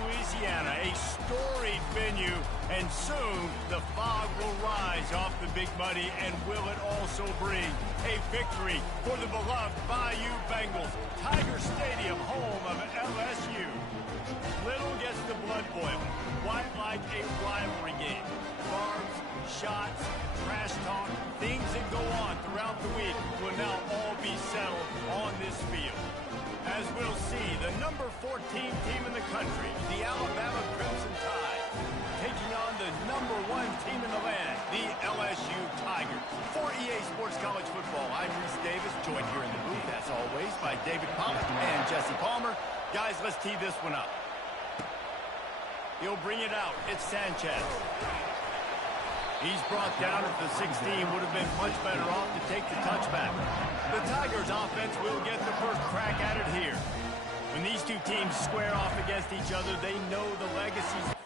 Louisiana, a storied venue, and soon the fog will rise off the Big Muddy, and will it also bring a victory for the beloved Bayou Bengals. Tiger Stadium, home of LSU. Little gets the blood boiling, quite like a rivalry game. Barbs, shots, trash talk, things that go on throughout the week will now all be settled on this field. As we'll see, the number 14 team in the country, the Alabama Crimson Tide, taking on the number 1 team in the land, the LSU Tigers. For EA Sports College Football, I'm Reese Davis, joined here in the booth, as always, by David Pollock and Jesse Palmer. Guys, let's tee this one up. He'll bring it out. It's Sanchez. He's brought down at the 16. Would have been much better off to take the touchback. The Tigers offense will get the first crack at it here. When these two teams square off against each other, they know the legacies.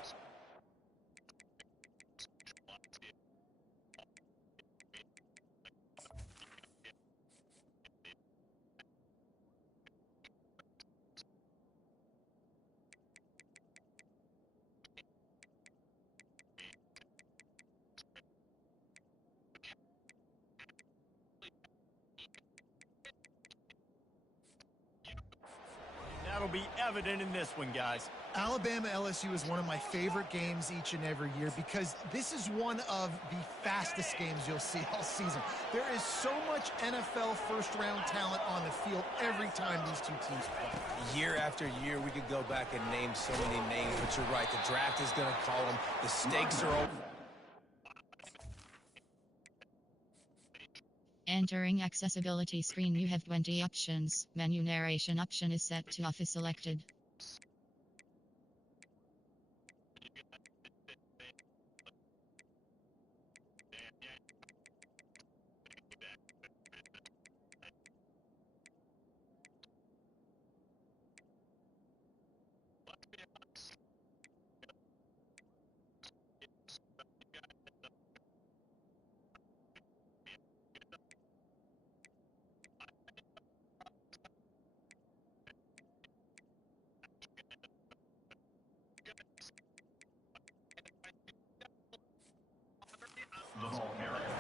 That'll be evident in this one, guys. Alabama-LSU is one of my favorite games each and every year because this is one of the fastest games you'll see all season. There is so much NFL first-round talent on the field every time these two teams play. Year after year, we could go back and name so many names, but you're right. The draft is going to call them. The stakes are over. Entering accessibility screen, you have 20 options. Menu narration option is set to off is selected.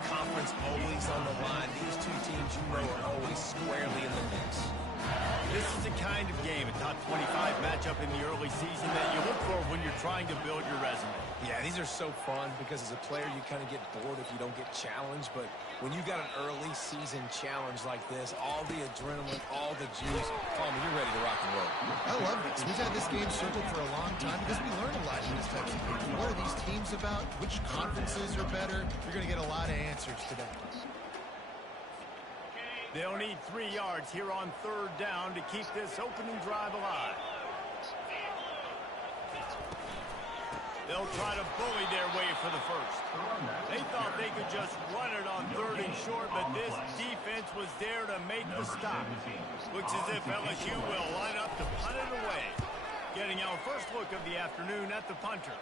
Conference always on the line. These two teams, you know, are always squarely in the mix. This is the kind of game, a top 25 matchup in the early season, that you look for when you're trying to build your resume. Yeah, these are so fun because as a player, you kind of get bored if you don't get challenged. But when you got an early season challenge like this, all the adrenaline, all the juice, Palmer, you're ready to rock and roll. I love this. We've had this game circled for a long time because we learn a lot in these types of games. What are these teams about? Which conferences are better? You're going to get a lot of answers today. They'll need 3 yards here on 3rd down to keep this opening drive alive. They'll try to bully their way for the first. They thought they could just run it on 3rd and short, but this defense was there to make the stop. Looks as if LSU will line up to punt it away. Getting our first look of the afternoon at the punter.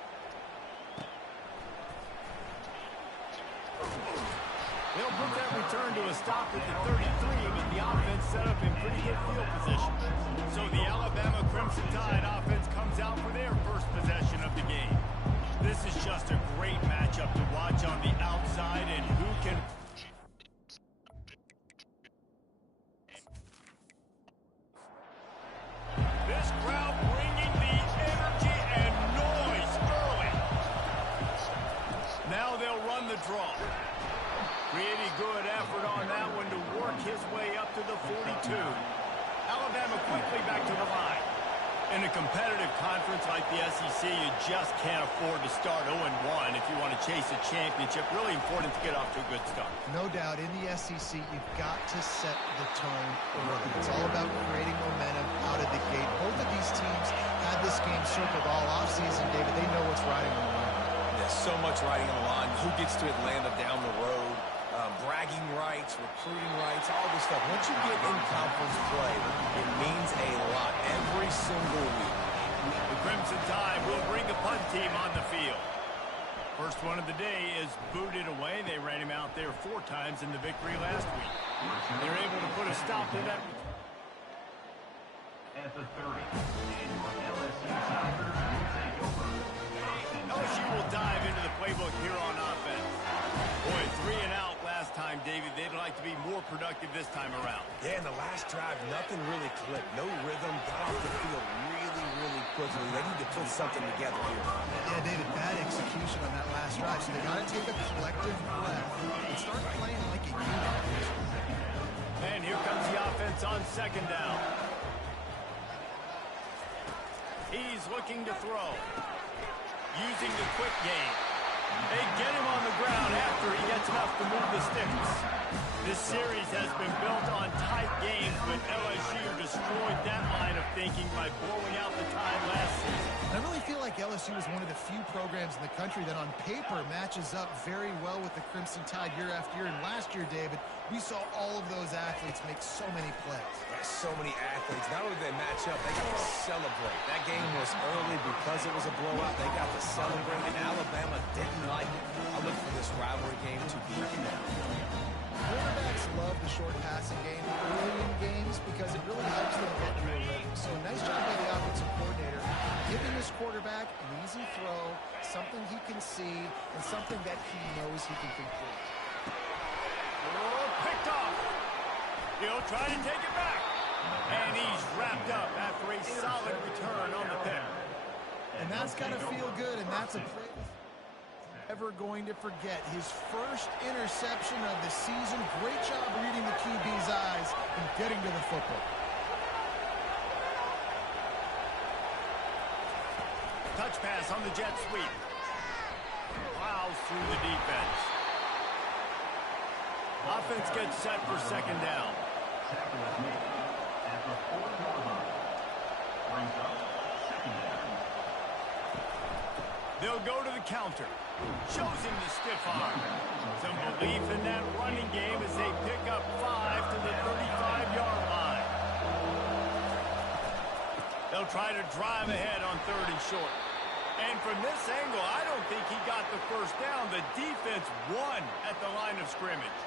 They'll put that return to a stop at the 33, but the offense set up in pretty good field position. So the Alabama Crimson Tide offense comes out for their first possession of the game. This is just a great matchup to watch on the outside, and who can... This crowd bringing the energy and noise early. Now they'll run the draw. Pretty good effort on that one to work his way up to the 42. Alabama quickly back to the line. In a competitive conference like the SEC, you just can't afford to start 0-1 if you want to chase a championship. Really important to get off to a good start. No doubt, in the SEC, you've got to set the tone early. It's all about creating momentum out of the gate. Both of these teams had this game circled all offseason, David. They know what's riding on the line. There's so much riding on the line. Who gets to Atlanta down the road? Bragging rights, recruiting rights, all this stuff. Once you get in conference play, it means a lot every single week. The Crimson Tide will bring the punt team on the field. First one of the day is booted away. They ran him out there 4 times in the victory last week. They're able to put a stop to that. At the 30, LSU Tigers. time, David. They'd like to be more productive this time around. Yeah, in the last drive, nothing really clicked. No rhythm. Got off the field really quickly. They need to put something together here. Yeah, David, bad execution on that last drive. So they got to take a collective breath and start playing like a unit. And here comes the offense on second down. He's looking to throw. Using the quick game. They get him on the ground after he gets enough to move the sticks. This series has been built on tight games, but LSU destroyed that line of thinking by blowing out the Tide last season. I really feel like LSU is one of the few programs in the country that on paper matches up very well with the Crimson Tide year after year. And last year, David, we saw all of those athletes make so many plays. There's so many athletes. Not only did they match up, they got to celebrate. That game was early because it was a blowout. They got to celebrate, and Alabama didn't like it. I look for this rivalry game to be canal. Quarterbacks love the short passing game early in games because it really helps them get into a rhythm. So nice job by the offensive coordinator, giving his quarterback an easy throw, something he can see, and something that he knows he can complete. Oh, picked off. He'll try to take it back. And he's wrapped up after a solid return on the pick. And that's got to feel good, and that's a play ever going to forget. His first interception of the season. Great job reading the QB's eyes and getting to the football. Touch pass on the jet sweep. Plows through the defense. Offense gets set for second down. They'll go to the counter. Shows him the stiff arm. Some belief in that running game as they pick up 5 to the 35-yard line. They'll try to drive ahead on third and short. And from this angle, I don't think he got the first down. The defense won at the line of scrimmage.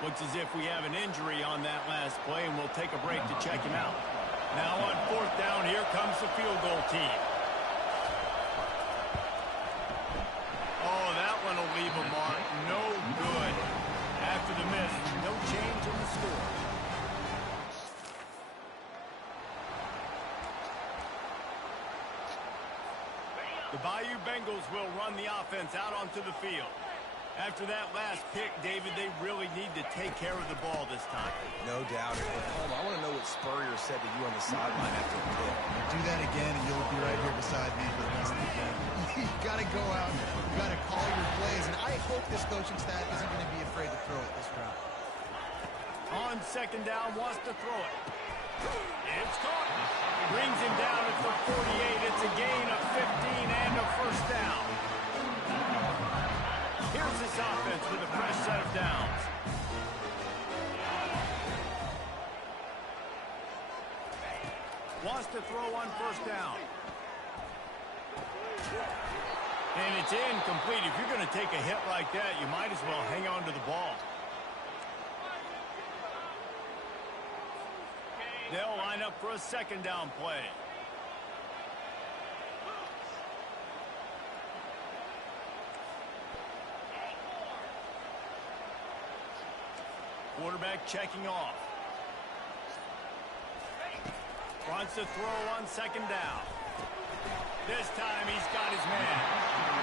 Looks as if we have an injury on that last play, and we'll take a break to check him out. Now on fourth down, here comes the field goal team. Oh, that one will leave a mark. No good. After the miss, no change in the score. The Bayou Bengals will run the offense out onto the field. After that last pick, David, they really need to take care of the ball this time. No doubt. Hold on, I want to know what Spurrier said to you on the sideline after the pick. Do that again, and you'll be right here beside me for the rest of the game. You got to go out. You got to call your plays, and I hope this coaching staff isn't going to be afraid to throw it this route. On second down, wants to throw it. It's caught. Brings him down at the 48. It's a gain of 15 and a first down. Here's this offense with a fresh set of downs. Wants to throw on first down. And it's incomplete. If you're going to take a hit like that, you might as well hang on to the ball. They'll line up for a second down play. Quarterback checking off. Wants to throw on second down. This time he's got his man.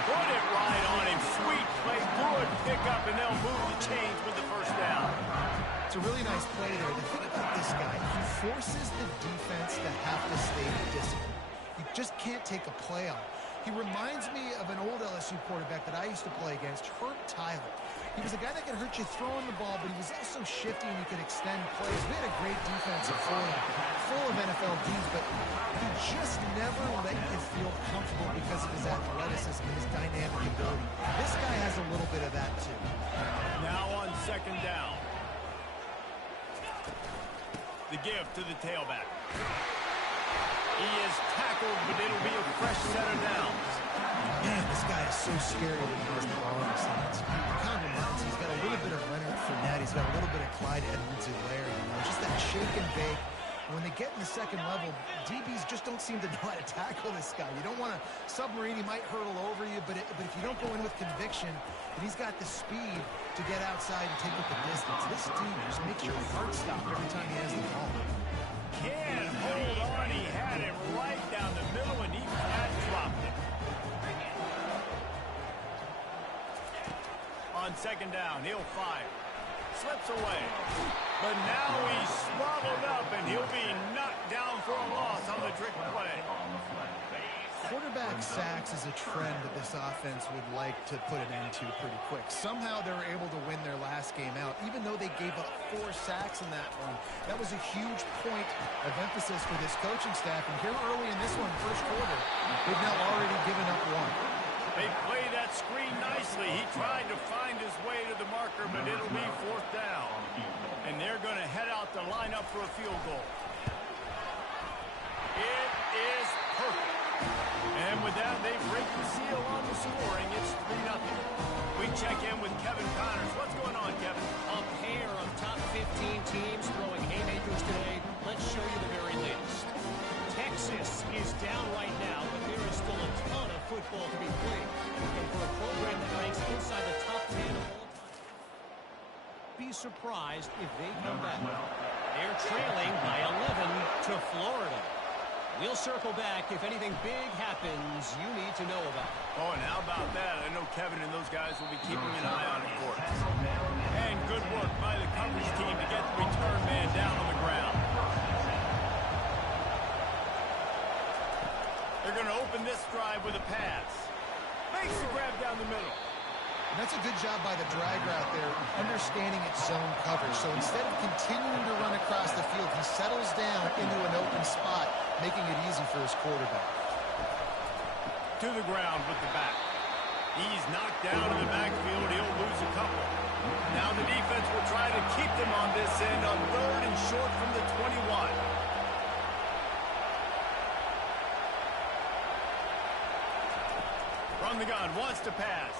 Put it right on him. Sweet play. Good pickup, and they'll move the chains with the first down. It's a really nice play there. The thing about this guy, he forces the defense to have to stay disciplined. You just can't take a play on him. He reminds me of an old LSU quarterback that I used to play against, Herb Tyler. He was a guy that could hurt you throwing the ball, but he was also shifty and he could extend plays. We had a great defensive front, full of NFL dudes, but he just never let you feel comfortable because of his athleticism and his dynamic ability. This guy has a little bit of that too. Now on second down. The give to the tailback. He is tackled, but it'll be a fresh set of downs. Man, this guy is so scary when he has the ball in his hands. Kind of reminds me, he's got a little bit of Leonard Fournette. He's got a little bit of Clyde Edwards-Helaire, you know, just that shake and bake. When they get in the second level, DBs just don't seem to know how to tackle this guy. You don't want to submarine. He might hurtle over you, but if you don't go in with conviction, and he's got the speed to get outside and take it the distance. This dude just makes your heart stop every time he has the ball. Can't hold on. He had it right down the middle, and he flat dropped it. On second down, he'll fire. Slips away. But now he's swallowed up, and he'll be knocked down for a loss on the trick play. Quarterback sacks is a trend that this offense would like to put an end to pretty quick. Somehow they were able to win their last game out, even though they gave up 4 sacks in that one. That was a huge point of emphasis for this coaching staff. And here early in this one, first quarter, they've now already given up 1. They play that screen nicely. He tried to find his way to the marker, but it'll be 4th down. And they're going to head out to line up for a field goal. It is perfect. And with that, they break the seal on the scoring. It's 3-0. We check in with Kevin Connors. What's going on, Kevin? A pair of top 15 teams throwing haymakers today. Let's show you the very latest. Texas is down right now, but there is still a ton of football to be played. And for a program that ranks inside the top 10 of all time, be surprised if they come back. They're trailing by 11 to Florida. We'll circle back if anything big happens you need to know about. Oh, and how about that? I know Kevin and those guys will be keeping an eye on it for us. And good work by the coverage team to get the return man down on the ground. They're going to open this drive with a pass. Makes the grab down the middle. And that's a good job by the drag route there, understanding its zone coverage. So instead of continuing to run across the field, he settles down into an open spot, making it easy for his quarterback. To the ground with the back. He's knocked down in the backfield. He'll lose a couple. Now the defense will try to keep them on this end on 3rd and short from the 21. From the gun, wants to pass.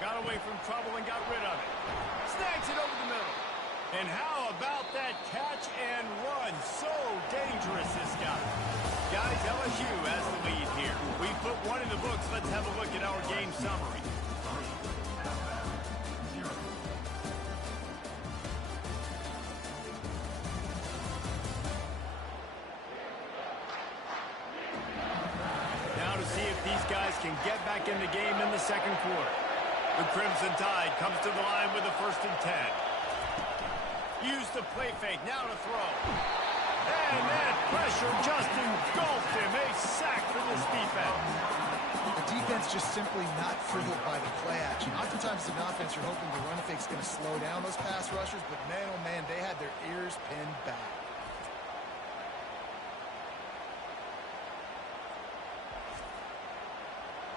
Got away from trouble and got rid of it. Snags it over the middle. And how about that catch and run? So dangerous, this guy. Guys, LSU has the lead here. We put 1 in the books. Let's have a look at our game summary. Now to see if these guys can get back in the game in the second quarter. The Crimson Tide comes to the line with a 1st and 10. Use the play fake, now to throw. And that pressure just engulfed him. A sack for this defense. The defense just simply not fooled by the play action. Oftentimes as an offense, you're hoping the run fake's going to slow down those pass rushers, but man, oh man, they had their ears pinned back.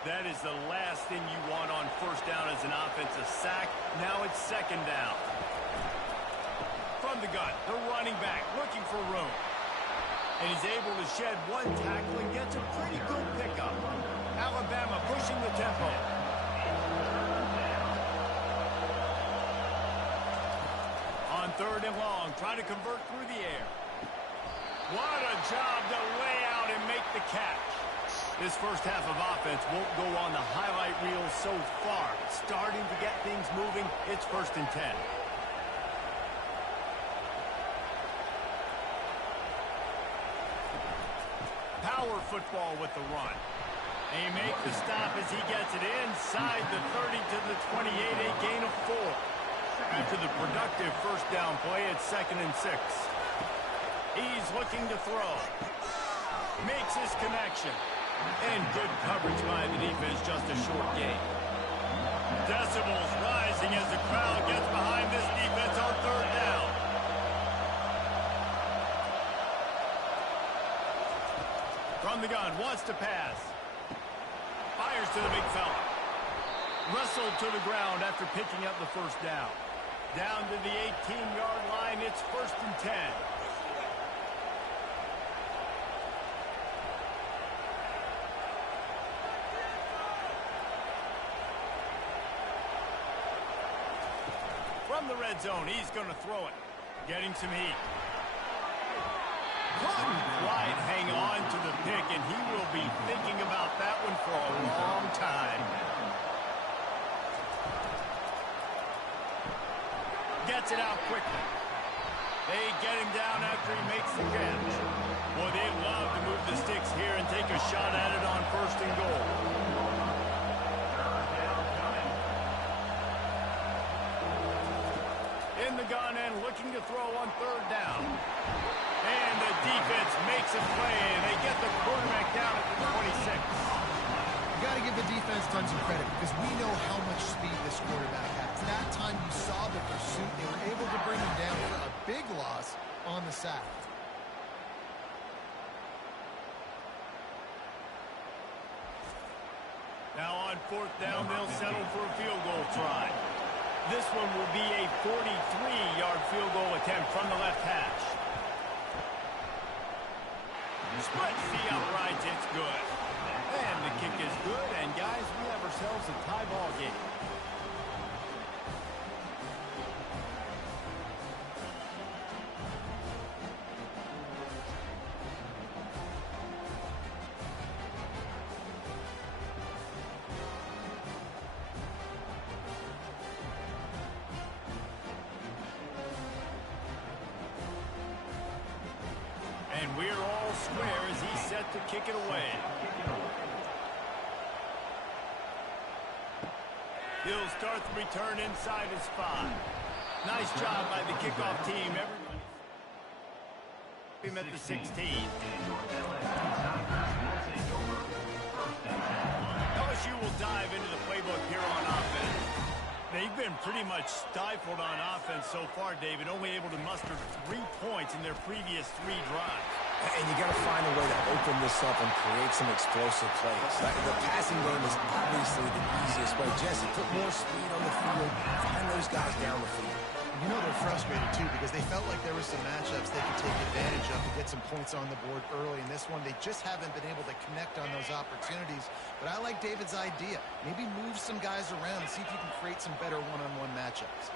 That is the last thing you want on 1st down as an offensive sack. Now it's 2nd down. From the gun, the running back looking for room. And he's able to shed 1 tackle and gets a pretty good pickup. Alabama pushing the tempo. On 3rd and long, trying to convert through the air. What a job to lay out and make the catch. This first half of offense won't go on the highlight reel so far. Starting to get things moving. It's 1st and 10. Power football with the run. They make the stop as he gets it inside the 30 to the 28, a gain of 4. After the productive 1st down play, it's 2nd and 6. He's looking to throw. Makes his connection. And good coverage by the defense, just a short gain. Decibels rising as the crowd gets behind this defense on 3rd down. From the gun, wants to pass. Fires to the big fella. Wrestled to the ground after picking up the 1st down. Down to the 18-yard line, it's 1st and 10. From the red zone, he's going to throw it. Getting some heat. Couldn't quite hang on to the pick, and he will be thinking about that one for a long time. Gets it out quickly. They get him down after he makes the catch. Boy, they love to move the sticks here and take a shot at it on 1st and goal. In the gun and looking to throw on 3rd down. And the defense makes a play, and they get the quarterback down at the 26. You got to give the defense tons of credit because we know how much speed this quarterback has. That time you saw the pursuit. They were able to bring him down for a big loss on the sack. Now on 4th down, they'll settle for a field goal try. This one will be a 43-yard field goal attempt from the left hash. Splits the uprights, it's good. And the kick is good, and guys, we have ourselves a tie ball game. And we're all square as he's set to kick it away. He'll start the return inside his 5. Nice job by the kickoff team. Everybody him at the 16. LSU will dive into the playbook here on offense. They've been pretty much stifled on offense so far, David, only able to muster 3 points in their previous 3 drives. And you got to find a way to open this up and create some explosive plays. The passing game is obviously the easiest way. Jesse, put more speed on the field, find those guys down the field. You know they're frustrated, too, because they felt like there were some matchups they could take advantage of to get some points on the board early. In this one, they just haven't been able to connect on those opportunities. But I like David's idea. Maybe move some guys around and see if you can create some better one-on-one matchups.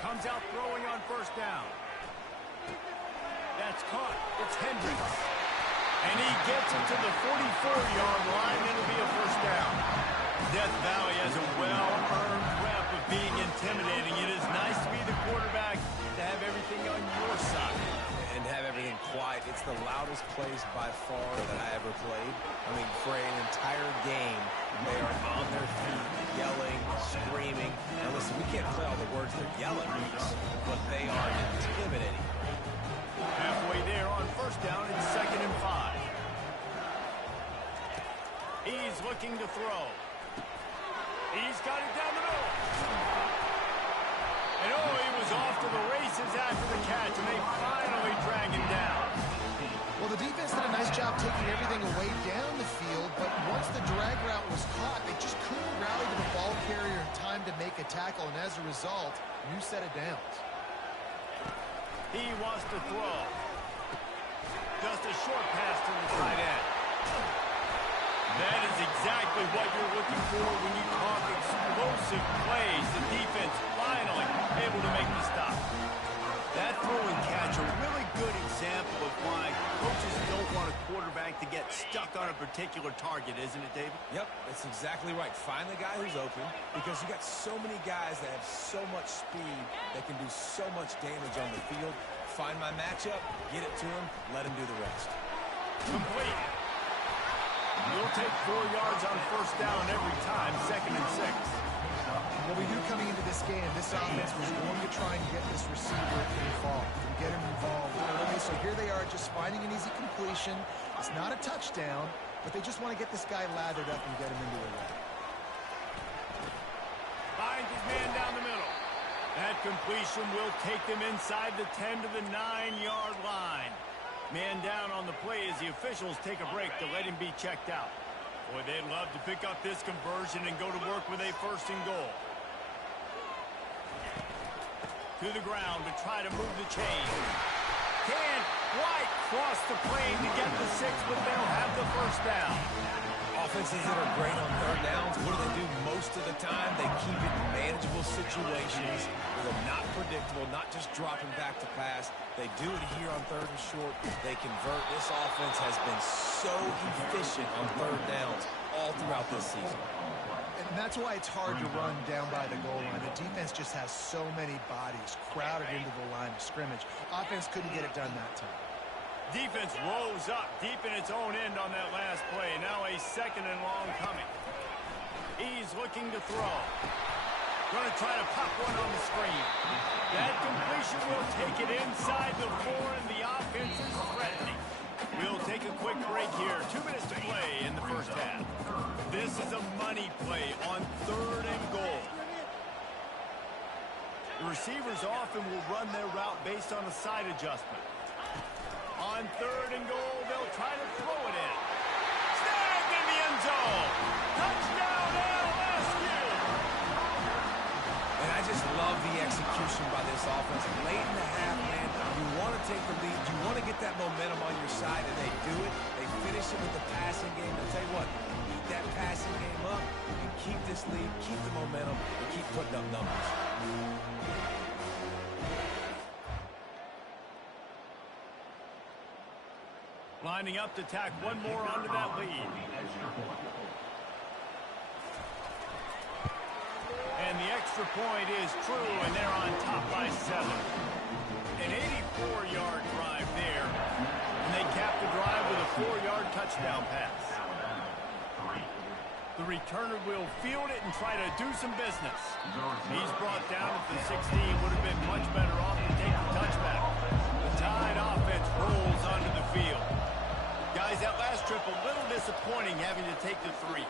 Comes out throwing on 1st down. That's caught. It's Hendricks. And he gets it to the 44-yard line. It'll be a 1st down. Death Valley has a well-earned rep of being intimidating. It is nice to be the quarterback, to have everything on your side. And have everything quiet. It's the loudest place by far that I ever played. I mean, for an entire game, they are on their feet, yelling, screaming. Now listen, we can't play all the words they're yelling at us, but they are intimidating. Halfway there on 1st down, it's 2nd and 5. He's looking to throw. He's got it down the middle. And oh, he was off to the races after the catch, and they finally drag him down. Well, the defense did a nice job taking everything away down the field, but once the drag route was caught, they just couldn't rally to the ball carrier in time to make a tackle, and as a result, new set of downs. He wants to throw. Just a short pass to the tight end. That is exactly what you're looking for when you talk explosive plays. The defense finally able to make the stop. That throw and catch, a really good example of why coaches don't want a quarterback to get stuck on a particular target, isn't it, David? Yep, that's exactly right. Find the guy who's open, because you got so many guys that have so much speed that can do so much damage on the field. Find my matchup, get it to him, let him do the rest. Complete. You'll take 4 yards on 1st down every time, 2nd and 6. What we knew coming into this game, this offense was going to try and get this receiver involved and get him involved early. So here they are just finding an easy completion. It's not a touchdown, but they just want to get this guy lathered up and get him into a run. Finds his man down the middle. That completion will take them inside the 10 to the 9-yard line. Man down on the play as the officials take a break to let him be checked out. Boy, they'd love to pick up this conversion and go to work with a 1st and goal. To the ground to try to move the chain. Can't quite cross the plane to get the 6, but they'll have the 1st down. offenses that are great on third downs, what do? Most of the time, they keep it in manageable situations where they're not predictable, not just dropping back to pass. They do it here on third and short. They convert. This offense has been so efficient on third downs all throughout this season. And that's why it's hard to run down by the goal line. The defense just has so many bodies crowded into the line of scrimmage. Offense couldn't get it done that time. Defense rolls up deep in its own end on that last play. Now a 2nd and long coming. He's looking to throw. Going to try to pop one on the screen. That completion will take it inside the 4, and the offense is threatening. We'll take a quick break here. 2 minutes to play in the first half. This is a money play on 3rd and goal. The receivers often will run their route based on a side adjustment. On 3rd and goal, they'll try to throw it in. Snagged in the end zone. Touchdown, LSU. And I just love the execution by this offense. Late in the half, man, you want to take the lead. You want to get that momentum on your side, and they do it. They finish it with the passing game. I'll tell you what, eat that passing game up and keep this lead, keep the momentum, and keep putting up numbers. Lining up to tack one more onto that lead. And the extra point is true, and they're on top by 7. An 84-yard drive there. And they cap the drive with a 4-yard touchdown pass. The returner will field it and try to do some business. He's brought down at the 16. Would have been much better off to take the touchback. The Tide offense rolls onto the field. Guys, that last trip a little disappointing having to take the 3.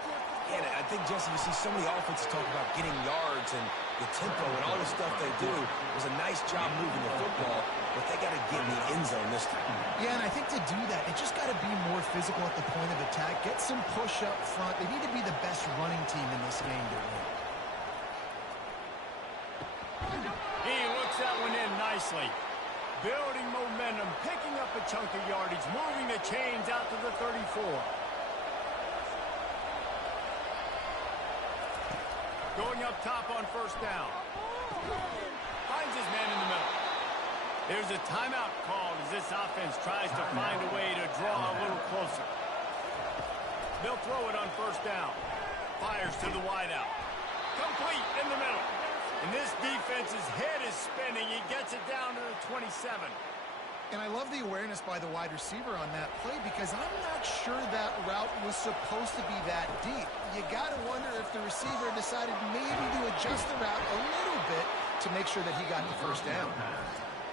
Yeah, I think, Jesse, you see so many offenses talk about getting yards and the tempo and all the stuff they do. It was a nice job moving the football, but they got to get in the end zone this time. Yeah, and I think to do that, they just got to be more physical at the point of attack. Get some push up front. They need to be the best running team in this game to win. He looks that one in nicely. Building momentum, picking up a chunk of yardage, moving the chains out to the 34. Going up top on 1st down. Finds his man in the middle. There's a timeout called as this offense tries to find a way to draw a little closer. They'll throw it on 1st down. Fires to the wideout. Complete in the middle. And this defense's head is spinning. He gets it down to the 27. And I love the awareness by the wide receiver on that play because I'm not sure that route was supposed to be that deep. You got to wonder if the receiver decided maybe to adjust the route a little bit to make sure that he got the 1st down.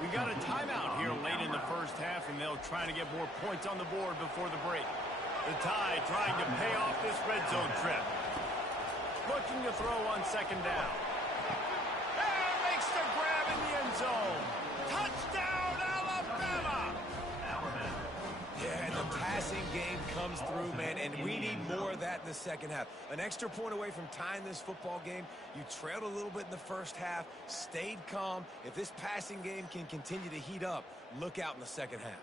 We got a timeout here late in the first half, and they'll try to get more points on the board before the break. The Tide trying to pay off this red zone trip. Looking to throw on 2nd down. The grab in the end zone. Touchdown, Alabama! Yeah, and the passing game comes through, man, and we need more of that in the second half. An extra point away from tying this football game. You trailed a little bit in the first half, stayed calm. If this passing game can continue to heat up, look out in the second half.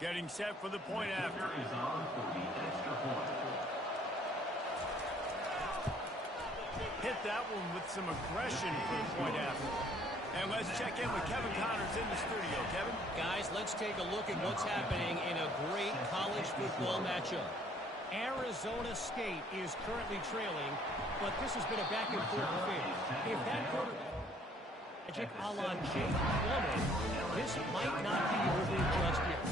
Getting set for the point after. Hit that one with some aggression for the point after. And let's check in with Kevin Connors in the studio. Kevin? Guys, let's take a look at what's happening in a great college football matchup. Arizona State is currently trailing, but this has been a back-and-forth affair. If that quarterback magic a la Jake Plumlee, this might not be over just yet.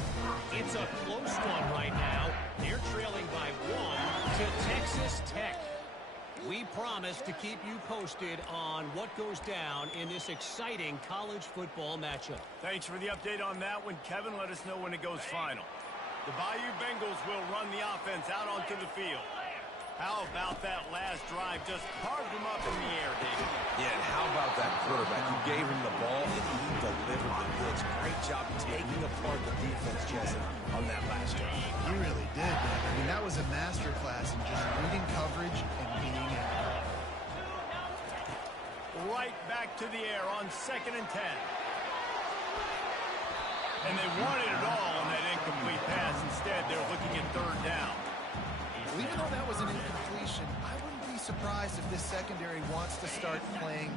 It's a close one right now. They're trailing by 1 to Texas Tech. We promise to keep you posted on what goes down in this exciting college football matchup. Thanks for the update on that one, Kevin. Let us know when it goes final. The Bayou Bengals will run the offense out onto the field. How about that last drive? Just carved him up in the air, David. Yeah, and how about that quarterback? You gave him the ball, and he delivered the goods. Great job taking apart the defense, Jesse, on that last drive. He really did, man. I mean, that was a masterclass in just reading coverage and being accurate. Right back to the air on 2nd and 10. And they wanted it all on that incomplete pass. Instead, they're looking at third down. Well, even though that was an incompletion, I wouldn't be surprised if this secondary wants to start playing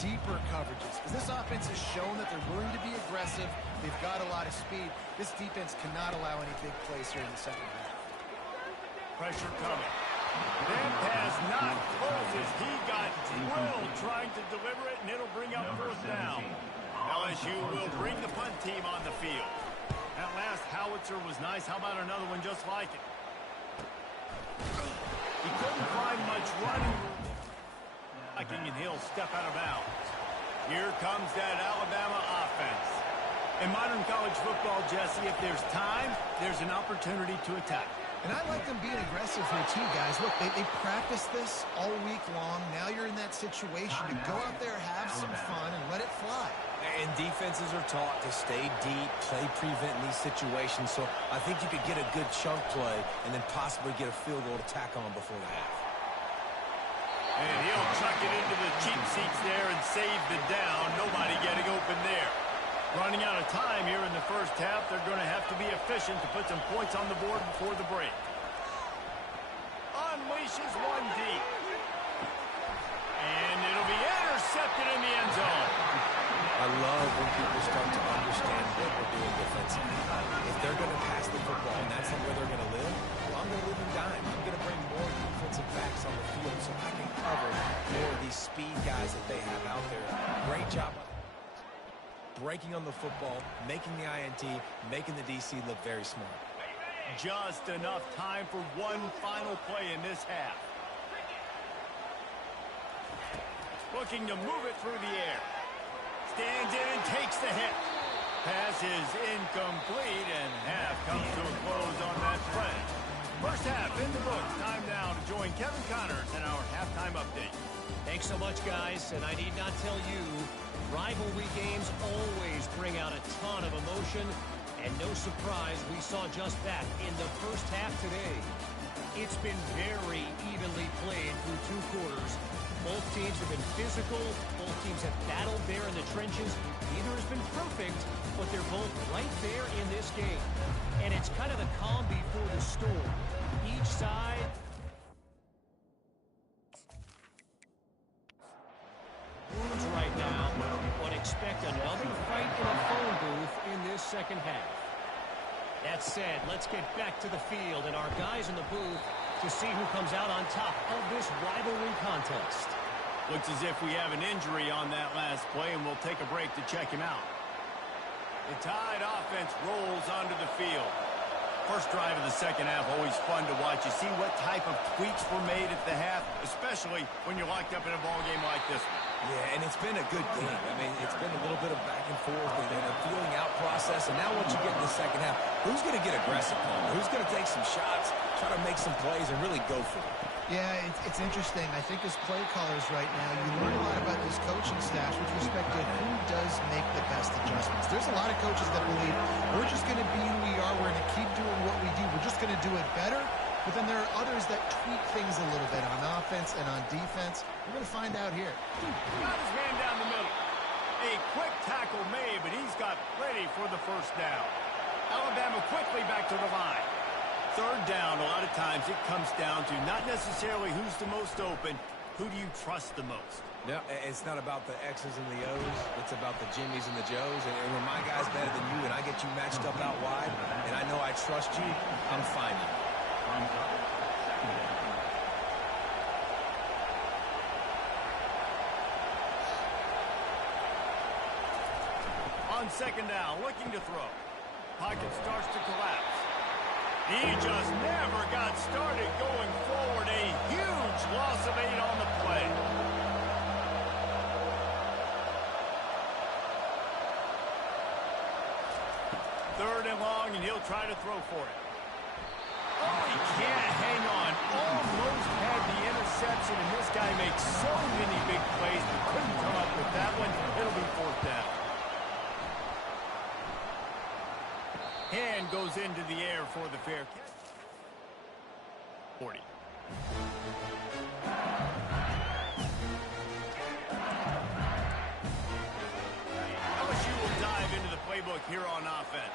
deeper coverages, because this offense has shown that they're willing to be aggressive. They've got a lot of speed. This defense cannot allow any big plays here in the second half. Pressure coming. That pass not closes. He got drilled trying to deliver it, and it'll bring up fourth down. LSU will bring the punt team on the field. That last howitzer was nice. How about another one just like it? He couldn't find much running room. And he'll step out of bounds. Here comes that Alabama offense. In modern college football, Jesse, if there's time, there's an opportunity to attack. And I like them being aggressive here too, guys. Look, they practiced this all week long. Now you're in that situation to go out there, have some fun, and let it fly. And defenses are taught to stay deep, play prevent in these situations. So I think you could get a good chunk play and then possibly get a field goal to tack on before the half. And he'll chuck it into the cheap seats there and save the down. Nobody getting open there. Running out of time here in the first half. They're going to have to be efficient to put some points on the board before the break. Unleashes one deep. And it'll be intercepted in the end zone. I love when people start to understand what we're doing defensively. If they're going to pass the football and that's where they're going to live, well, I'm going to live and dime. I'm going to bring more defensive backs on the field so I can cover more of these speed guys that they have out there. Great job breaking on the football, making the INT, making the DC look very smart. Just enough time for one final play in this half. Looking to move it through the air. Stands in and takes the hit. Pass is incomplete, and half comes to a close on that play. First half in the books. Time now to join Kevin Connors in our halftime update. Thanks so much, guys. And I need not tell you, rivalry games always bring out a ton of emotion. And no surprise, we saw just that in the first half today. It's been very evenly played through two quarters. Both teams have been physical. Both teams have battled there in the trenches. Neither has been perfect, but they're both right there in this game. And it's kind of the calm before the storm. Each side moves right now, but expect another fight in a phone booth in this second half. That said, let's get back to the field and our guys in the booth to see who comes out on top of this rivalry contest. Looks as if we have an injury on that last play, and we'll take a break to check him out. The Tide offense rolls onto the field. First drive of the second half, always fun to watch. You see what type of tweaks were made at the half, especially when you're locked up in a ball game like this one. Yeah, and it's been a good game. I mean, it's been a little bit of back and forth and a feeling out process. And now once you get in the second half, who's going to get aggressive, Palmer? Who's going to take some shots, try to make some plays, and really go for it? Yeah, it's interesting. I think as play callers right now, you learn a lot about this coaching staff with respect to who does make the best adjustments. There's a lot of coaches that believe we're just going to be who we are. We're going to keep doing what we do. We're just going to do it better. But then there are others that tweak things a little bit on offense and on defense. We're going to find out here. Got his man down the middle. A quick tackle made, but he's got plenty for the first down. Alabama quickly back to the line. Third down, a lot of times it comes down to not necessarily who's the most open, who do you trust the most? No, it's not about the X's and the O's. It's about the Jimmies and the Joes. And when my guy's better than you and I get you matched up out wide, and I know I trust you, I'm fine. On second down, looking to throw. Pocket starts to collapse. He just never got started going forward. A huge loss of 8 on the play. Third and long, and he'll try to throw for it. Oh, he can't hang on. Almost had the interception, and this guy makes so many big plays, but couldn't come up with that one. It'll be fourth down. Hand goes into the air for the fair catch. 40. LSU will dive into the playbook here on offense.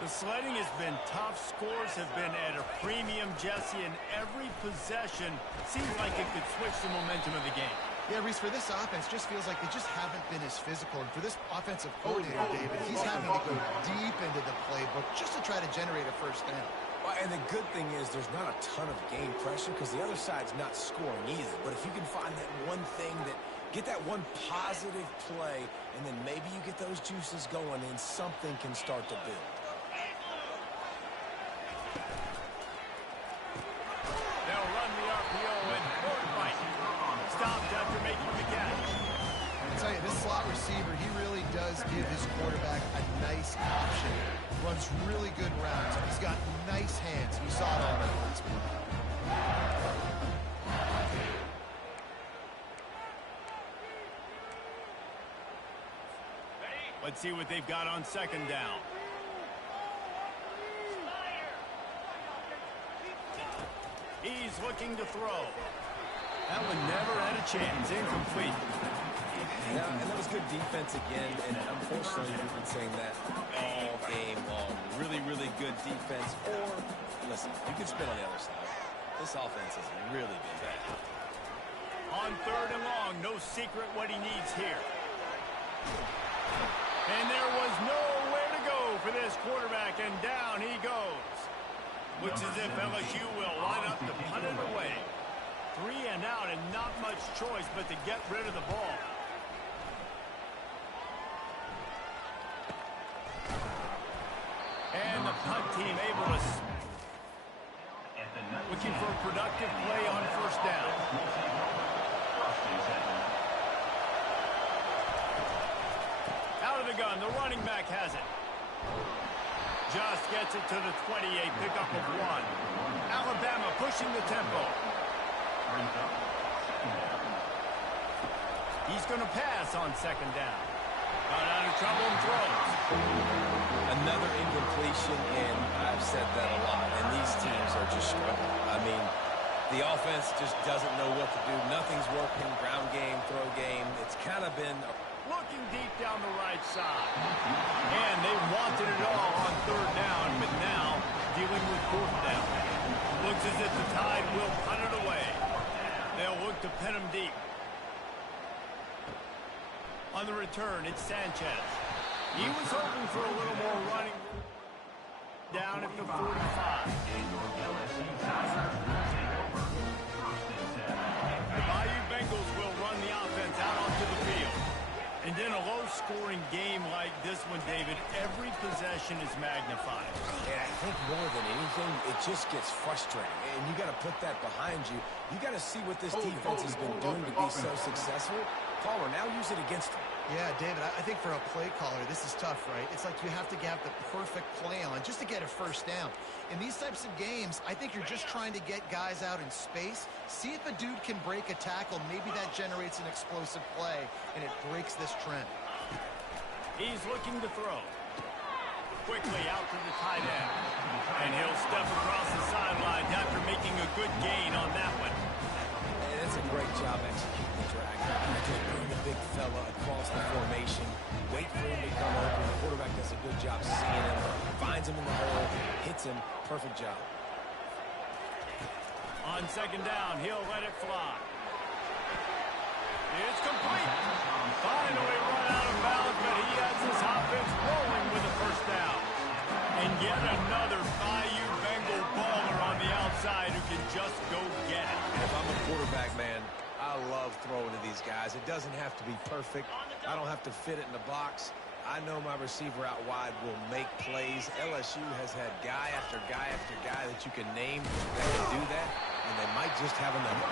The sledding has been tough. Scores have been at a premium, Jesse, and every possession seems like it could switch the momentum of the game. Yeah, Reese, for this offense, just feels like they just haven't been as physical. And for this offensive coordinator, David, he's having to go deep into the playbook just to try to generate a first down. Well, and the good thing is there's not a ton of game pressure because the other side's not scoring either. But if you can find that one thing that get that one positive play, and then maybe you get those juices going, and something can start to build. They'll run the RPO and Fortnite stopped after making the catch. I tell you, this slot receiver, he really does give his quarterback a nice option. Runs really good routes. He's got nice hands. You saw it already last week. Let's see what they've got on second down. He's looking to throw. That one never had a chance. Incomplete. Yeah, and that was good defense again, and unfortunately we've been saying that all game long. Really, really good defense. Or, listen, you can spin on the other side. This offense has really been bad. On third and long, no secret what he needs here. And there was nowhere to go for this quarterback, and down he goes. Looks as if LSU will line up to punt it away. 3 and out, and not much choice but to get rid of the ball. And the punt team able to... Looking for a productive play on first down. Out of the gun, the running back has it. Just gets it to the 28, pickup of 1. Alabama pushing the tempo. He's going to pass on second down. Got out of trouble and throws. Another incompletion, and I've said that a lot, and these teams are just struggling. I mean, the offense just doesn't know what to do. Nothing's working. Ground game, throw game. It's kind of been... Looking deep down the right side. And they wanted it all on third down, but now dealing with fourth down. Looks as if the Tide will punt it away. They'll look to pin him deep. On the return, it's Sanchez. He was hoping for a little more running down at the 45. The Bayou Bengals will run the offense out onto the field. And in a low-scoring game like this one, David, every possession is magnified. And I think more than anything, it just gets frustrating. And you got to put that behind you. You got to see what this defense has been doing to be so successful. Caller, now use it against them. Yeah, David, I think for a play caller, this is tough, right? It's like you have to have the perfect play on just to get a first down. In these types of games, I think you're just trying to get guys out in space, see if a dude can break a tackle. Maybe that generates an explosive play, and it breaks this trend. He's looking to throw. Quickly out to the tight end. And he'll step across the sidelines after making a good gain on that one. And that's a great job executing the drag. Just bring the big fella across the formation, wait for him to come open. The quarterback does a good job seeing him, finds him in the hole, hits him. Perfect job. On second down, he'll let it fly. It's complete. Finally run out of bounds, but he has this offense rolling with a first down. And yet another Bayou Bengal baller on the outside who can just go get it. If I'm a quarterback, man, I love throwing to these guys. It doesn't have to be perfect. I don't have to fit it in the box. I know my receiver out wide will make plays. LSU has had guy after guy after guy that you can name that can do that, and they might just have enough.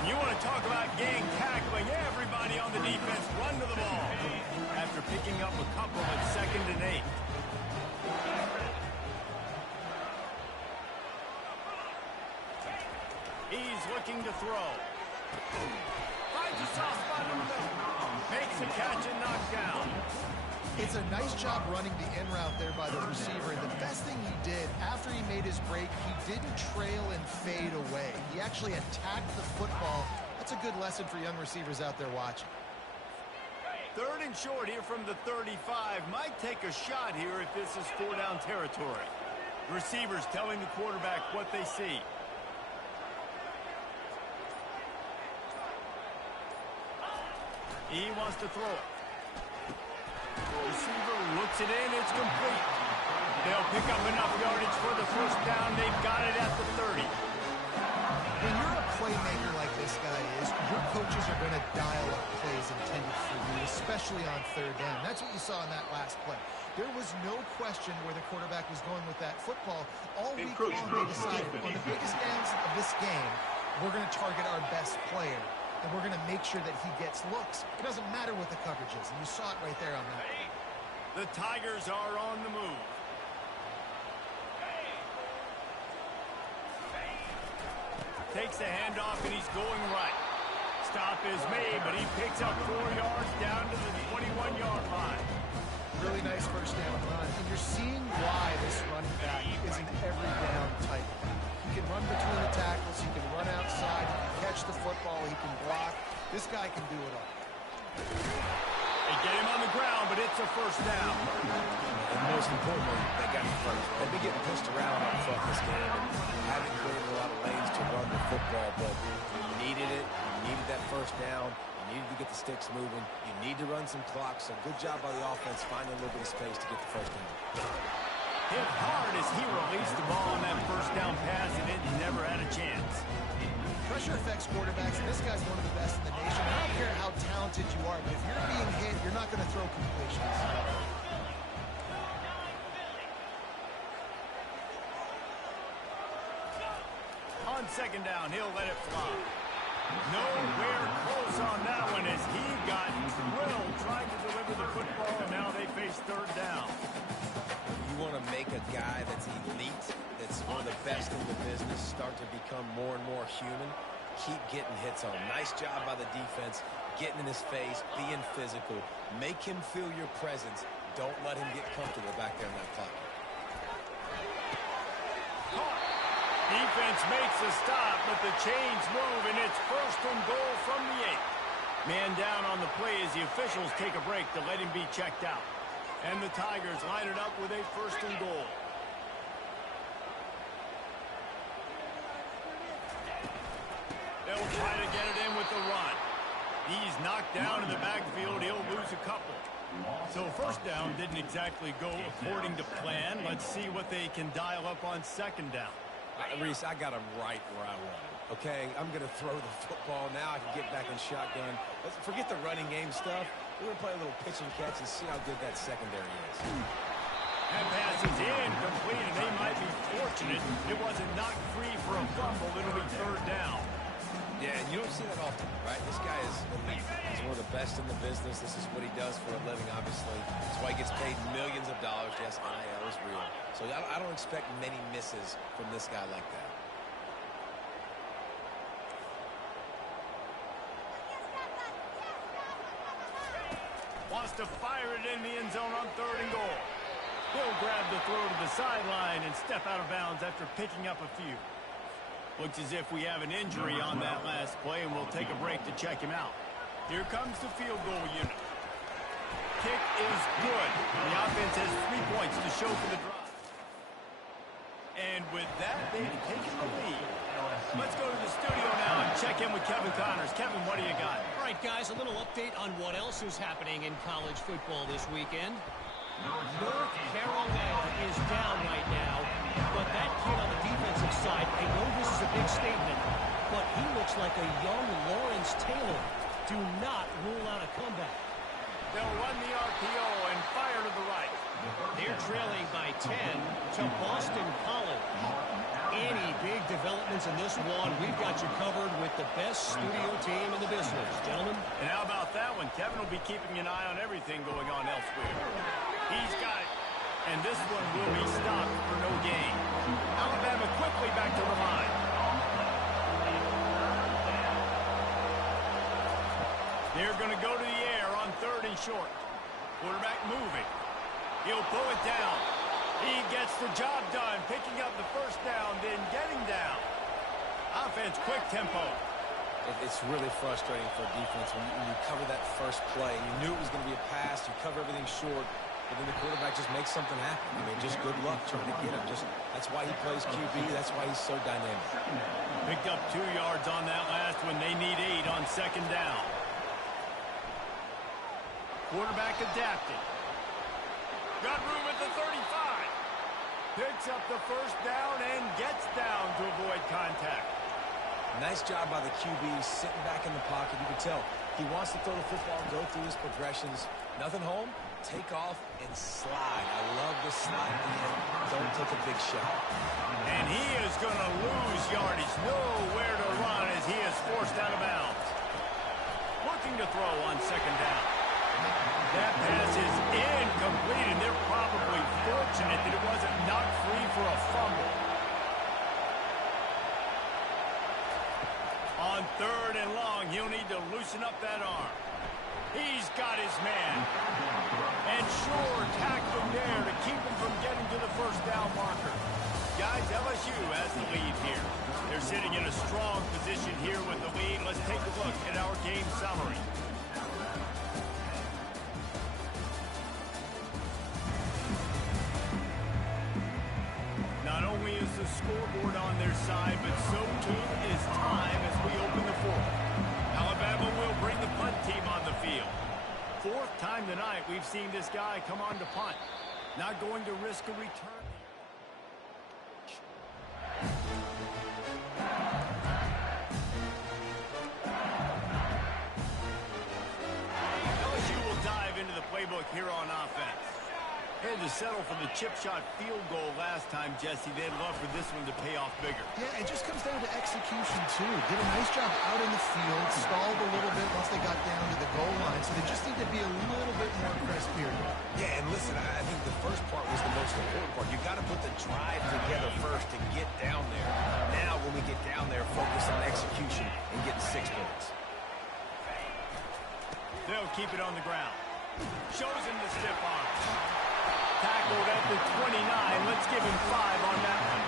And you want to talk about gang tackling. Everybody on the defense run to the ball after picking up a couple at 2nd and 8. He's looking to throw. Finds a soft spot in the middle. Makes a catch and knockdown. It's a nice job running the in route there by the receiver. And the best thing he did after he made his break, he didn't trail and fade away. He actually attacked the football. That's a good lesson for young receivers out there watching. 3rd and short here from the 35. Might take a shot here if this is 4-down territory. Receivers telling the quarterback what they see. He wants to throw it. Receiver looks it in. It's complete. They'll pick up enough yardage for the 1st down. They've got it at the 30. When you're a playmaker like this guy is, your coaches are going to dial up plays intended for you, especially on 3rd down. That's what you saw in that last play. There was no question where the quarterback was going with that football. All week long, they decided on the biggest downs of this game, we're going to target our best player, and we're going to make sure that he gets looks. It doesn't matter what the coverage is, and you saw it right there on that. The Tigers are on the move. Takes the handoff, and he's going right. Stop is made, but he picks up 4 yards down to the 21-yard line. Really nice 1st down run, and you're seeing why this running back is an every-down type. He can run between the tackles, he can run outside, he can catch the football, he can block. This guy can do it all. They get him on the ground, but it's a 1st down. And most importantly, they got him first. They've been getting pushed around up front this game and haven't created a lot of lanes to run the football, but you needed it. You needed that 1st down. You needed to get the sticks moving. You need to run some clock, so good job by the offense finding a little bit of space to get the 1st down. Hit hard as he released the ball on that 1st down pass, and it never had a chance. Pressure affects quarterbacks, and this guy's one of the best in the nation. I don't care how talented you are, but if you're being hit, you're not going to throw completions. On 2nd down, he'll let it fly. Nowhere close on that one as he got drilled trying to deliver the football, and now they face 3rd down. You want to make a guy that's elite, that's one of the best in the business, start to become more and more human. Keep getting hits on him. Nice job by the defense, getting in his face, being physical. Make him feel your presence. Don't let him get comfortable back there in that pocket. Defense makes a stop, but the chains move, and it's 1st and goal from the 8. Man down on the play as the officials take a break to let him be checked out. And the Tigers line it up with a 1st and goal. They'll try to get it in with the run. He's knocked down in the backfield. He'll lose a couple. So 1st down didn't exactly go according to plan. Let's see what they can dial up on 2nd down. Reese, I got him right where I want him. Okay, I'm going to throw the football. Now I can get back in shotgun. Let's forget the running game stuff. We're going to play a little pitch and catch and see how good that secondary is. That pass is incomplete, and they might be fortunate it wasn't knocked free for a fumble. It'll be 3rd down. Yeah, and you don't see that often, right? This guy is elite. He's one of the best in the business. This is what he does for a living, obviously. That's why he gets paid millions of dollars. Yes, NIL is real. So I don't expect many misses from this guy like that. Wants to fire it in the end zone on 3rd and goal. He'll grab the throw to the sideline and step out of bounds after picking up a few. Looks as if we have an injury on that last play, and we'll take a break to check him out. Here comes the field goal unit. Kick is good. The offense has 3 points to show for the drive. And with that, they've taken the lead. Let's go to the studio now and check in with Kevin Connors. Kevin, what do you got? All right, guys, a little update on what else is happening in college football this weekend. North Carolina is down right now, but that kid on the defensive side, I know this is a big statement, but he looks like a young Lawrence Taylor. Do not rule out a comeback. They'll run the RPO and fire to the right. They're trailing by 10 to Boston College. Any big developments in this one, we've got you covered with the best studio team in the business. Gentlemen. And how about that one? Kevin will be keeping an eye on everything going on elsewhere. He's got it. And this one will be stopped for no gain. Alabama quickly back to the line. They're going to go to the air on 3rd and short. Quarterback moving. He'll pull it down. He gets the job done, picking up the 1st down, then getting down. Offense, quick tempo. It's really frustrating for a defense when you cover that first play. You knew it was going to be a pass. You cover everything short, but then the quarterback just makes something happen. I mean, just good luck trying to get him. That's why he plays QB. That's why he's so dynamic. Picked up 2 yards on that last one. They need 8 on second down. Quarterback adapted. Got room at the 35. Picks up the first down and gets down to avoid contact. Nice job by the QB sitting back in the pocket. You can tell he wants to throw the football, go through his progressions. Nothing home, take off and slide. I love the slide at the end. Don't take a big shot. And he is going to lose yardage. Nowhere to run as he is forced out of bounds. Looking to throw on second down. That pass is incomplete, and they're probably fortunate that it wasn't knocked free for a fumble. On third and long, he'll need to loosen up that arm. He's got his man. And sure, tackling there to keep him from getting to the first down marker. Guys, LSU has the lead here. They're sitting in a strong position here with the lead. Let's take a look at our game summary. Not only is the scoreboard on their side, but so too is time as we open the fourth. Alabama will bring the punt team on the field. 4th time tonight we've seen this guy come on to punt. Not going to risk a return. LSU will dive into the playbook here on offense. Had to settle for the chip shot field goal last time, Jesse. They'd love for this one to pay off bigger. Yeah, it just comes down to execution, too. Did a nice job out in the field, stalled a little bit once they got down to the goal line, so they just need to be a little bit more crisp here. Yeah, and listen, I think the first part was the most important part. You got to put the drive together first to get down there. Now, when we get down there, focus on execution and getting 6 points. They'll keep it on the ground. Shows him the stiff arm. Tackled at the 29. Let's give him 5 on that one.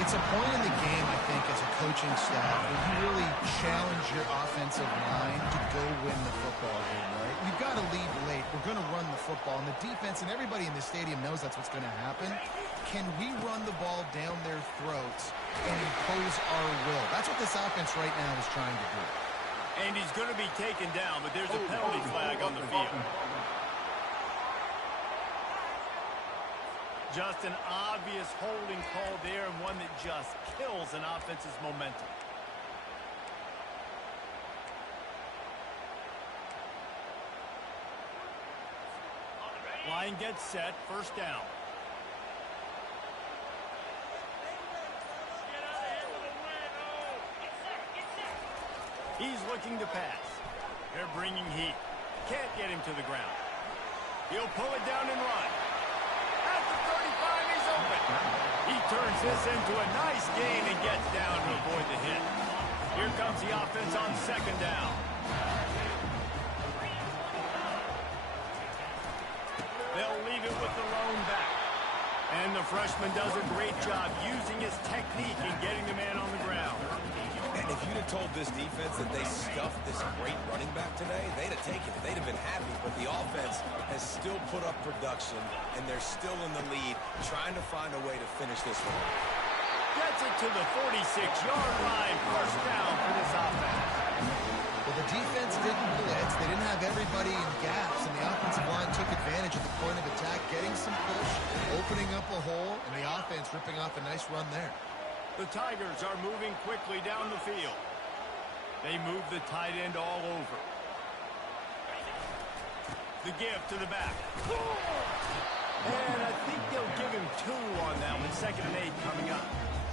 It's a point in the game, I think, as a coaching staff, where you really challenge your offensive line to go win the football game, right? You've got to lead late. We're going to run the football. And the defense and everybody in the stadium knows that's what's going to happen. Can we run the ball down their throats and impose our will? That's what this offense right now is trying to do. And he's going to be taken down, but there's a penalty flag on the field. Just an obvious holding call there, and one that just kills an offense's momentum. Line gets set, first down. He's looking to pass. They're bringing heat. Can't get him to the ground. He'll pull it down and run. At the 35, he's open. He turns this into a nice gain and gets down to avoid the hit. Here comes the offense on second down. They'll leave it with the lone back. And the freshman does a great job using his technique and getting the man on the ground. And if you'd have told this defense that they stuffed this great running back today, they'd have taken it. They'd have been happy. But the offense has still put up production, and they're still in the lead, trying to find a way to finish this one. Gets it to the 46-yard line. First down for this offense. Well, the defense didn't blitz. They didn't have everybody in gaps, and the offensive line took advantage at the point of attack, getting some push, opening up a hole, and the offense ripping off a nice run there. The Tigers are moving quickly down the field. They move the tight end all over. The give to the back. And I think they'll give him 2 on that one. 2nd and 8 coming up.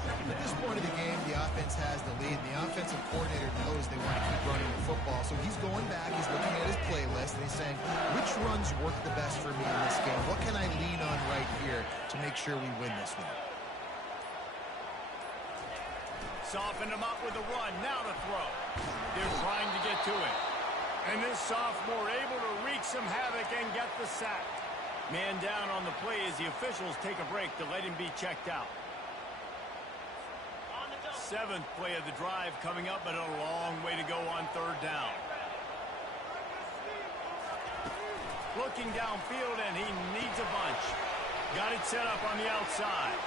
At this point of the game, the offense has the lead. The offensive coordinator knows they want to keep running the football. So he's going back, he's looking at his playlist, and he's saying, which runs work the best for me in this game? What can I lean on right here to make sure we win this one? Soften him up with a run. Now to throw. They're trying to get to it. And this sophomore able to wreak some havoc and get the sack. Man down on the play as the officials take a break to let him be checked out. 7th play of the drive coming up, but a long way to go on 3rd down. Looking downfield, and he needs a bunch. Got it set up on the outside.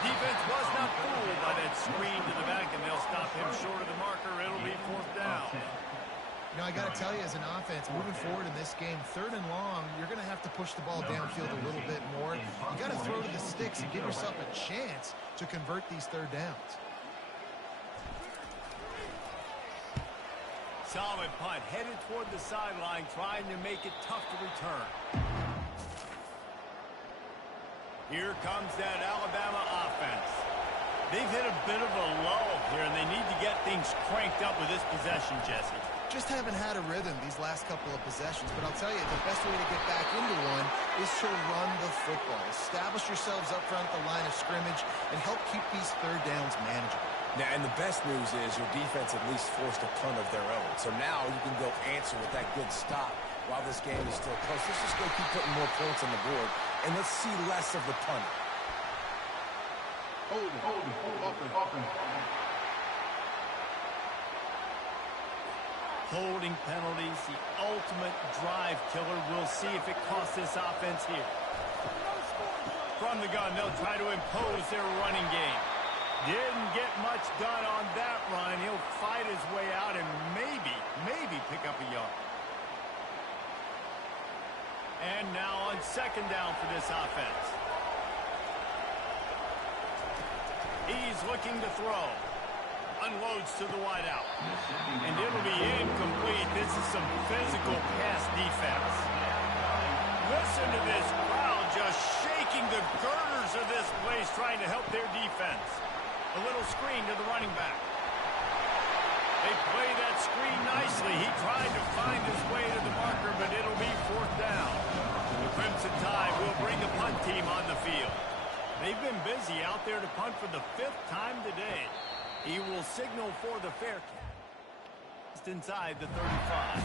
Defense was not fooled by that screen to the back, and they'll stop him short of the marker. It'll be 4th down. You know, I got to tell you, as an offense, moving forward in this game, 3rd and long, you're going to have to push the ball downfield a little bit more. You got to throw to the sticks and give yourself a chance to convert these 3rd downs. Solid punt, headed toward the sideline, trying to make it tough to return. Here comes that Alabama offense. They've hit a bit of a lull here, and they need to get things cranked up with this possession, Jesse. Just haven't had a rhythm these last couple of possessions, but I'll tell you, the best way to get back into one is to run the football. Establish yourselves up front at the line of scrimmage and help keep these 3rd downs manageable. Now, and the best news is your defense at least forced a punt of their own. So now you can go answer with that good stop while this game is still close. Let's just go keep putting more points on the board, and let's see less of the punt. Holding penalties, the ultimate drive killer. We'll see if it costs this offense here. From the gun, they'll try to impose their running game. Didn't get much done on that run. He'll fight his way out and maybe pick up a yard. And now on 2nd down for this offense. He's looking to throw. Unloads to the wideout. And it'll be incomplete. This is some physical pass defense. Listen to this crowd just shaking the girders of this place, trying to help their defense. A little screen to the running back. They play that screen nicely. He tried to find his way to the marker, but it'll be 4th down. The Crimson Tide will bring the punt team on the field. They've been busy out there to punt for the 5th time today. He will signal for the fair catch. Just inside the 35.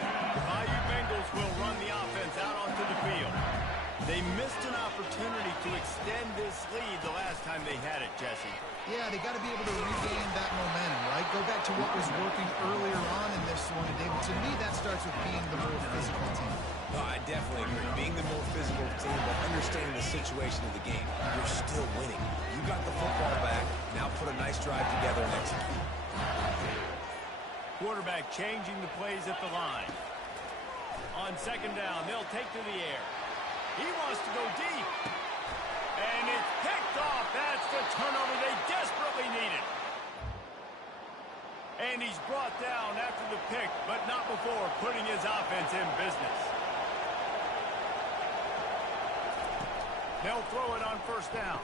The Bayou Bengals will run the offense out onto the field. They missed an opportunity to extend this lead the last time they had it, Jesse. Yeah, they got to be able to regain that momentum, right? Go back to what was working earlier on in this one. And David, to me, that starts with being the more physical team. No, I definitely agree. Being the more physical team, but understanding the situation of the game. You're still winning. You got the football back. Now put a nice drive together and execute. Quarterback changing the plays at the line. On 2nd down, they'll take to the air. He wants to go deep. And it's picked off. That's the turnover they desperately needed. And he's brought down after the pick, but not before putting his offense in business. They'll throw it on 1st down.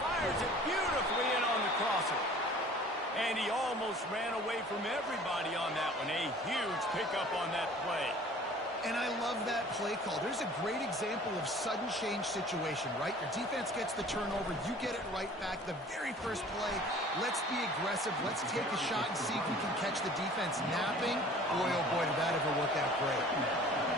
Fires it beautifully in on the crosser. And he almost ran away from everybody on that one. A huge pickup on that play. And I love that play call. There's a great example of sudden change situation, right? Your defense gets the turnover. You get it right back. The very first play, let's be aggressive. Let's take a shot and see if we can catch the defense napping. Boy, oh boy, did that ever work out great.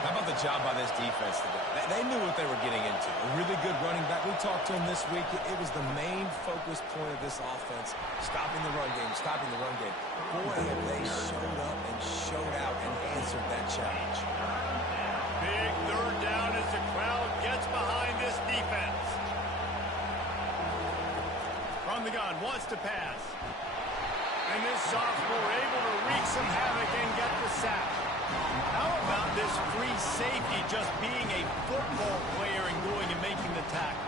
How about the job by this defense today? They knew what they were getting into. A really good running back. We talked to him this week. It was the main focus point of this offense. Stopping the run game, stopping the run game. Boy, have they showed up and showed out and answered that challenge. Big 3rd down as the crowd gets behind this defense. From the gun, wants to pass. And this sophomore able to wreak some havoc and get the sack. How about this free safety just being a football player and going and making the tackle?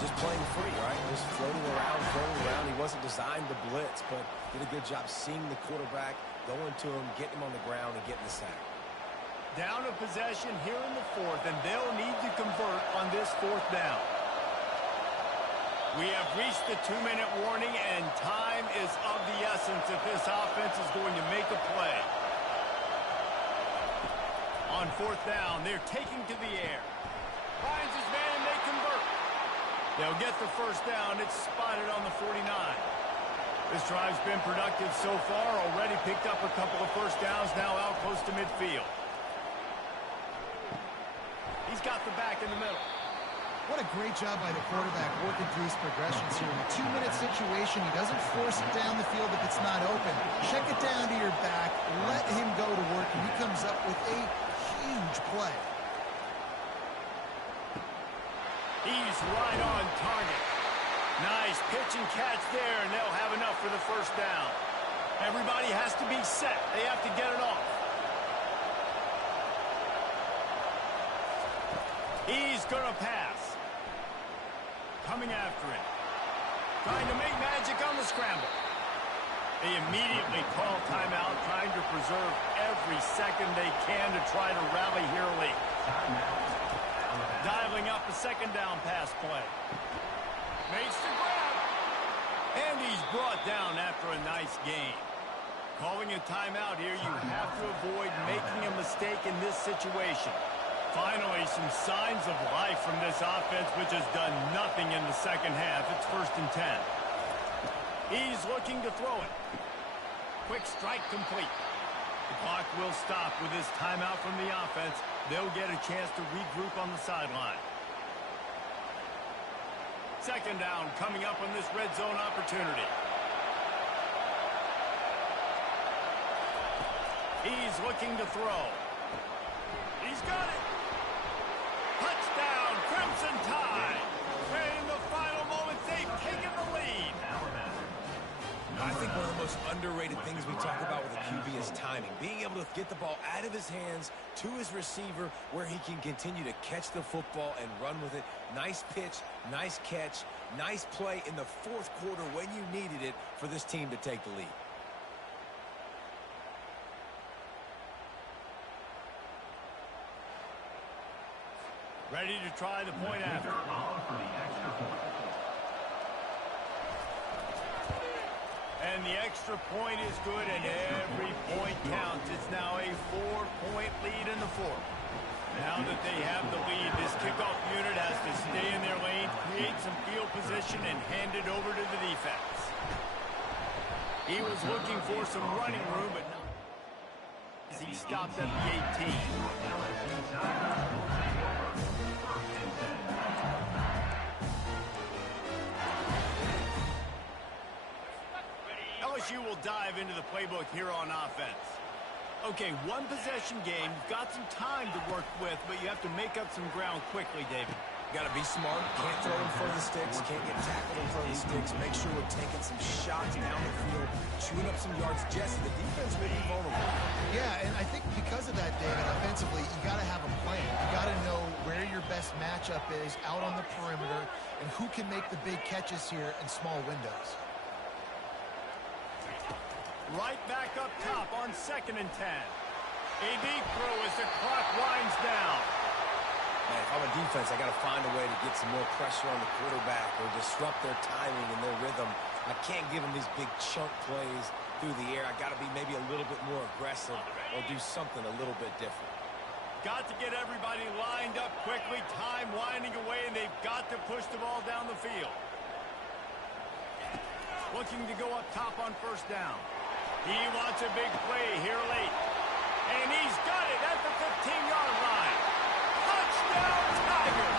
Just playing free, right? Just floating around. He wasn't designed to blitz, but did a good job seeing the quarterback, going to him, getting him on the ground, and getting the sack. Down a possession here in the 4th, and they'll need to convert on this 4th down. We have reached the 2-minute warning, and time is of the essence if this offense is going to make a play. On 4th down, they're taking to the air. Finds his man, and they convert. They'll get the 1st down. It's spotted on the 49. This drive's been productive so far. Already picked up a couple of 1st downs, now out close to midfield. He's got the back in the middle. What a great job by the quarterback working through his progressions here. In a 2-minute situation, he doesn't force it down the field if it's not open. Check it down to your back, let him go to work, and he comes up with a huge play. He's right on target. Nice pitch and catch there, and they'll have enough for the first down. Everybody has to be set. They have to get it off. He's going to pass. Coming after it. Trying to make magic on the scramble. They immediately call timeout, trying to preserve every second they can to try to rally here late. Dialing up a second down pass play. Makes the grab. And he's brought down after a nice gain. Calling a timeout here, you have to avoid making a mistake in this situation. Finally, some signs of life from this offense, which has done nothing in the second half. It's 1st and 10. He's looking to throw it. Quick strike complete. The clock will stop with this timeout from the offense. They'll get a chance to regroup on the sideline. Second down coming up on this red zone opportunity. He's looking to throw. He's got it. Touchdown, Crimson Tide. And in the final moments, they've taken the lead. I think one of the most underrated things we talk about with a QB is timing. Being able to get the ball out of his hands to his receiver where he can continue to catch the football and run with it. Nice pitch, nice catch, nice play in the 4th quarter when you needed it for this team to take the lead. Ready to try the point after. And the extra point is good, and every point counts. It's now a 4-point lead in the 4th. Now that they have the lead, this kickoff unit has to stay in their lane, create some field position, and hand it over to the defense. He was looking for some running room, but he stopped at the 18. LSU will dive into the playbook here on offense. Okay, 1-possession game. You've got some time to work with, but you have to make up some ground quickly, David. Got to be smart. Can't throw in front of the sticks. Can't get tackled in front of the sticks. Make sure we're taking some shots down the field, chewing up some yards. Jesse, the defense may be vulnerable. Yeah, and I think because of that, David, offensively, you got to have a plan. You got to know where your best matchup is out on the perimeter and who can make the big catches here in small windows. Right back up top on 2nd and 10. A deep throw as the clock winds down. Man, if I'm a defense, I got to find a way to get some more pressure on the quarterback or disrupt their timing and their rhythm. I can't give them these big chunk plays through the air. I got to be maybe a little bit more aggressive or do something a little bit different. Got to get everybody lined up quickly. Time winding away, and they've got to push the ball down the field. Looking to go up top on 1st down. He wants a big play here late. And he's got it at the 15-yard line. Touchdown, Tiger.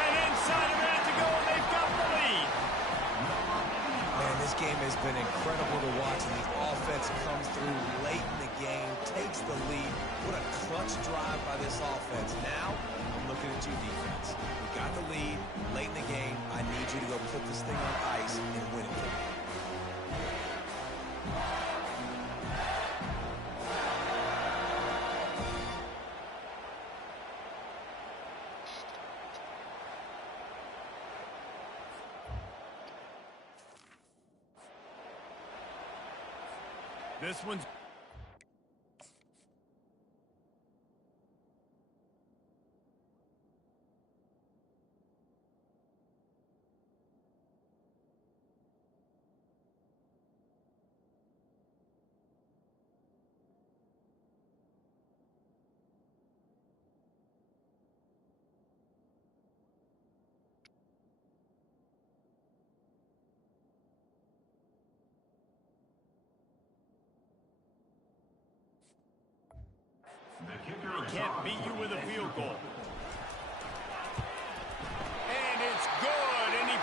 And inside a minute to go, they've got the lead. Man, this game has been incredible to watch. And the offense comes through late in the game, takes the lead. What a clutch drive by this offense. Now, I'm looking at you, defense. We got the lead late in the game. I need you to go put this thing on ice and win it for me. This one's... He can't beat you with a field goal.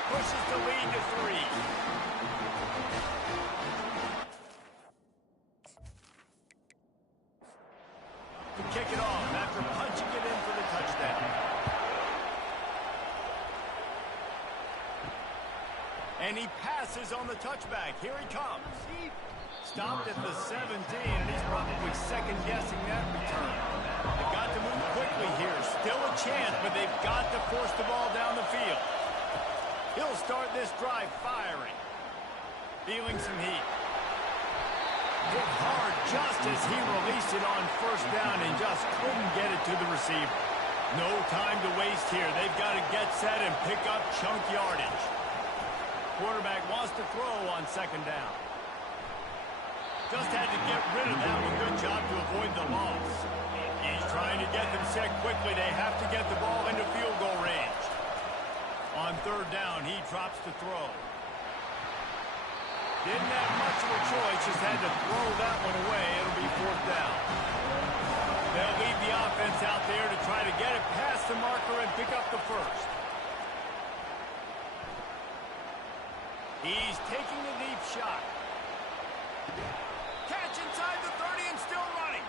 pushes the lead to 3. To kick it off after punching it in for the touchdown. And he passes on the touchback. Here he comes. Stopped at the 17, and he's probably second-guessing that return. They've got to move quickly here. Still a chance, but they've got to force the ball down the field. He'll start this drive firing. Feeling some heat. Hit hard just as he released it on first down and just couldn't get it to the receiver. No time to waste here. They've got to get set and pick up chunk yardage. Quarterback wants to throw on second down. Just had to get rid of that one. Good job to avoid the loss. He's trying to get them set quickly. They have to get the ball into field goal range. On third down, he drops to throw. Didn't have much of a choice. Just had to throw that one away. It'll be fourth down. They'll leave the offense out there to try to get it past the marker and pick up the first. He's taking the deep shot. Catch inside the 30 and still running.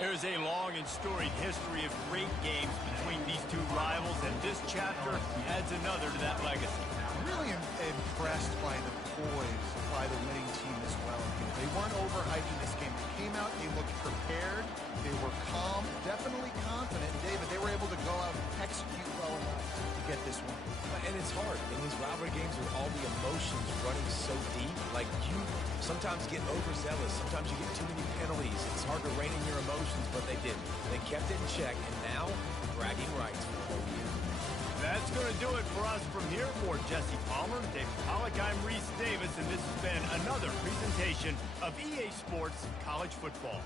There's a long and storied history of great games between these two rivals, and this chapter adds another to that legacy. Really impressed by the poise by the winning team as well. They weren't overhyping this game. They came out, they looked prepared, they were calm, definitely confident. David, they were able to go out and execute well enough to get this one. And it's hard in these rivalry games with all the emotions running so deep. Like, you sometimes get overzealous. Sometimes you get too many penalties. It's hard to rein in your emotions, but they didn't. They kept it in check, and now bragging rights for the whole year. That's going to do it for us from here. For Jesse Palmer, David Pollack, I'm Reese Davis, and this has been another presentation of EA Sports College Football.